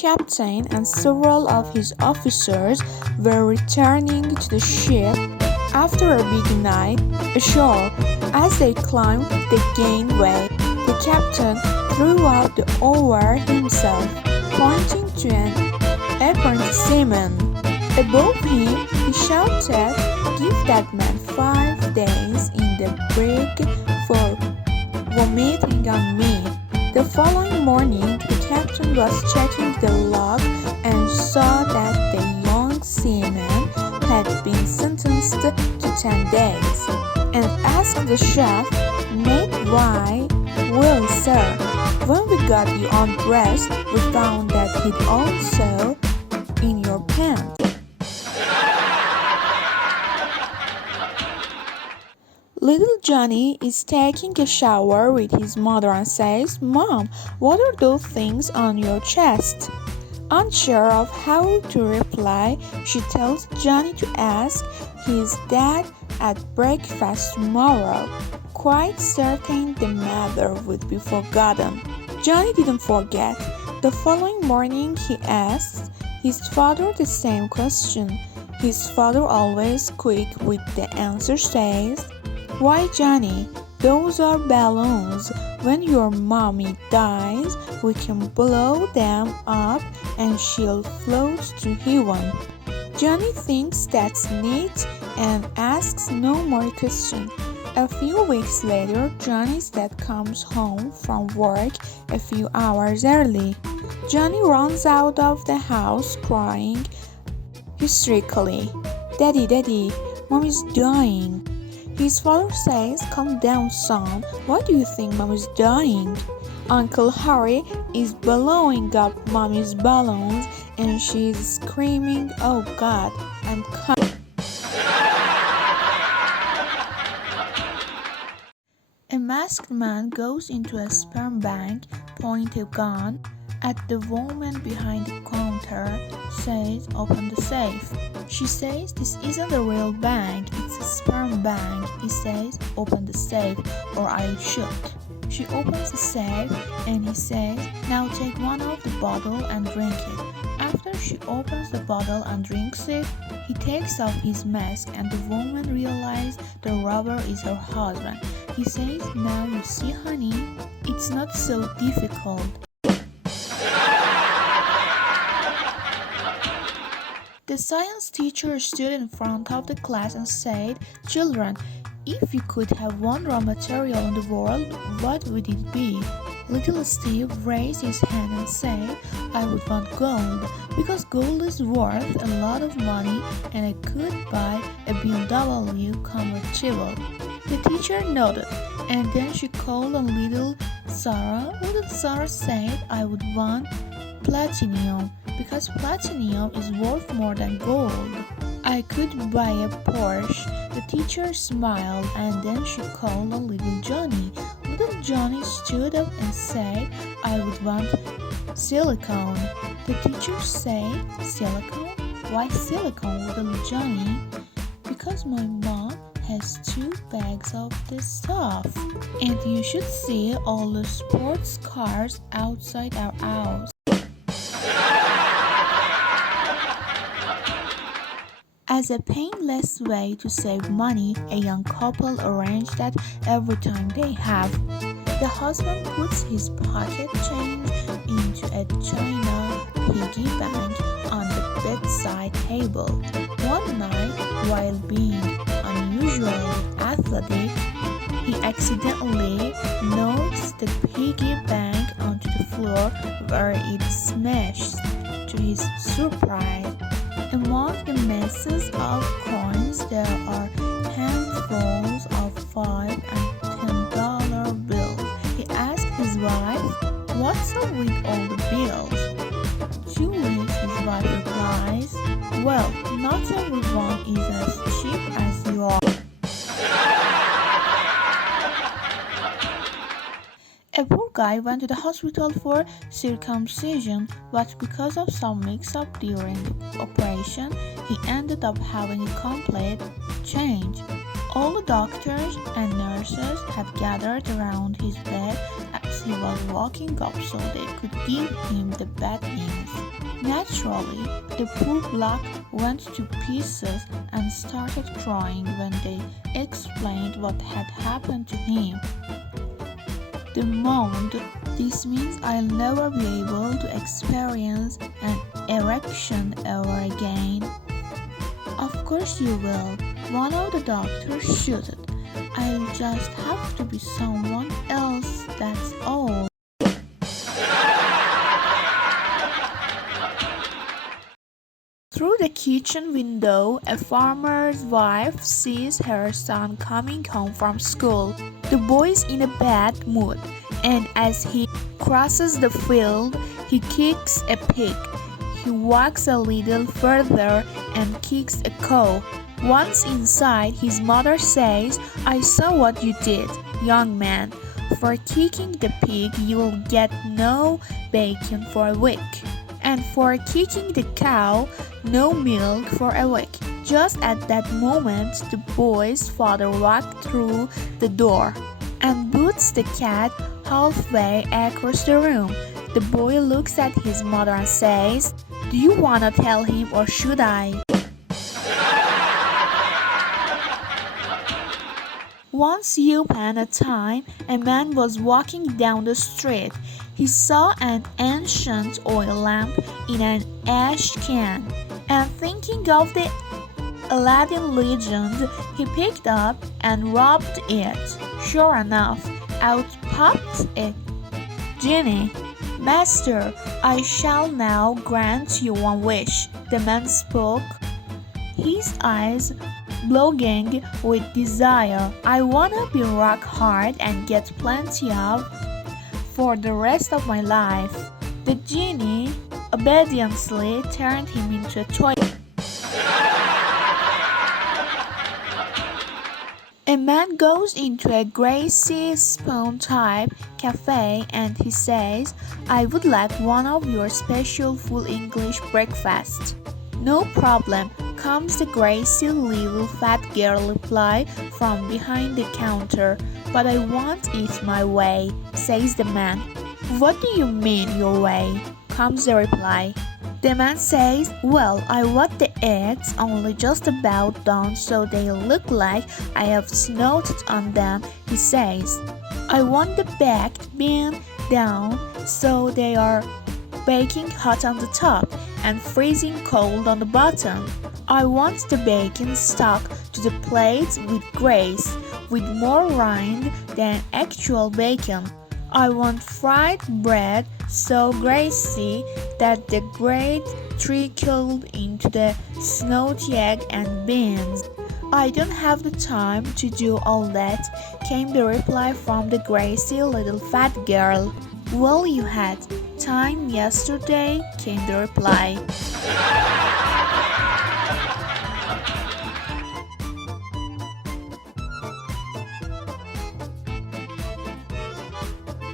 captain and several of his officers were returning to the ship after a big night ashore. As they climbed the gangway, the captain threw out the oar himself, pointing to an apparent seaman. Above him, he shouted, "Give that man 5 days in the brig for vomiting on me." The following morning, the captain was checking the log and saw that the young seaman had been sentenced to 10 days, and asked the chef, "Mate, why?" "Well, sir, when we got you on breast, we found that he'd also in your pants." Little Johnny is taking a shower with his mother and says, "Mom, what are those things on your chest?" Unsure of how to reply, she tells Johnny to ask his dad at breakfast tomorrow, quite certain the matter would be forgotten. Johnny didn't forget. The following morning he asks his father the same question. His father, always quick with the answer, says, "Why, Johnny, those are balloons. When your mommy dies, we can blow them up and she'll float to heaven." Johnny thinks that's neat and asks no more questions. A few weeks later, Johnny's dad comes home from work a few hours early. Johnny runs out of the house crying hysterically, "Daddy, Daddy, Mom is dying." His father says, "Calm down, son. Why do you think Mom is dying?" Uncle Harry is blowing up Mommy's balloons and she's screaming, "Oh God, I'm coming." A masked man goes into a sperm bank, points a gun at the woman behind the counter, says, "Open the safe." She says, "This isn't a real bank, it's a sperm bank." He says, "Open the safe or I'll shoot." She opens the safe and he says, "Now take one of the bottle and drink it." After she opens the bottle and drinks it, he takes off his mask and the woman realizes the robber is her husband. He says, "Now you see, honey, it's not so difficult." The science teacher stood in front of the class and said, "Children, if you could have one raw material in the world, what would it be?" Little Steve raised his hand and said, "I would want gold, because gold is worth a lot of money and I could buy a BMW convertible." The teacher nodded, and then she called on little Sarah. Little Sarah said, "I would want platinum, because platinum is worth more than gold. I could buy a Porsche." The teacher smiled, and then she called on little Johnny. Little Johnny stood up and said, "I would want silicone." The teacher said, "Silicone? Why silicone, little Johnny?" "Because my mom has 2 bags of this stuff, and you should see all the sports cars outside our house." As a painless way to save money, a young couple arrange that every time they have, the husband puts his pocket change into a china piggy bank on the bedside table. One night, while being unusually athletic, he accidentally knocks the piggy bank onto the floor, where it smashes. To his surprise, among the masses of coins, there are handfuls of $5 and $10 bills. He asked his wife, "What's up with all the bills?" "To which his wife replies, "Well, not everyone is as cheap as you are." A poor guy went to the hospital for circumcision, but because of some mix-up during the operation, he ended up having a complete change. All the doctors and nurses had gathered around his bed as he was walking up so they could give him the bad news. Naturally, the poor block went to pieces and started crying when they explained what had happened to him. The moaned, "This means I'll never be able to experience an erection ever again." "Of course you will. One of the doctors should. I'll just have to be someone else, that's all." Through the kitchen window, a farmer's wife sees her son coming home from school. The boy is in a bad mood, and as he crosses the field, he kicks a pig. He walks a little further and kicks a cow. Once inside, his mother says, "I saw what you did, young man. For kicking the pig, you'll get no bacon for a week. And for kicking the cow, no milk for a week." Just at that moment, the boy's father walked through the door and boots the cat halfway across the room. The boy looks at his mother and says, "Do you want to tell him or should I?" Once upon a time, a man was walking down the street. He saw an ancient oil lamp in an ash can, and thinking of the Aladdin legend, he picked up and rubbed it. Sure enough, out popped a genie. "Master, I shall now grant you one wish," the man spoke, his eyes glowing with desire. "I wanna be rock hard and get plenty of for the rest of my life." The genie obediently turned him into a toy. A man goes into a Gracie Spoon-type cafe and he says, "I would like one of your special full English breakfast." "No problem," comes the Gracie little fat girl reply from behind the counter. "But I want it my way," says the man. "What do you mean your way?" comes the reply. The man says, "Well, I want the eggs only just about done so they look like I have snorted on them," he says. "I want the baked bean down so they are baking hot on the top and freezing cold on the bottom. I want the bacon stuck to the plate with grace, with more rind than actual bacon. I want fried bread so greasy that the gravy trickled into the snotty egg and beans." "I don't have the time to do all that," came the reply from the Gracie little fat girl. "Well, you had time yesterday," came the reply.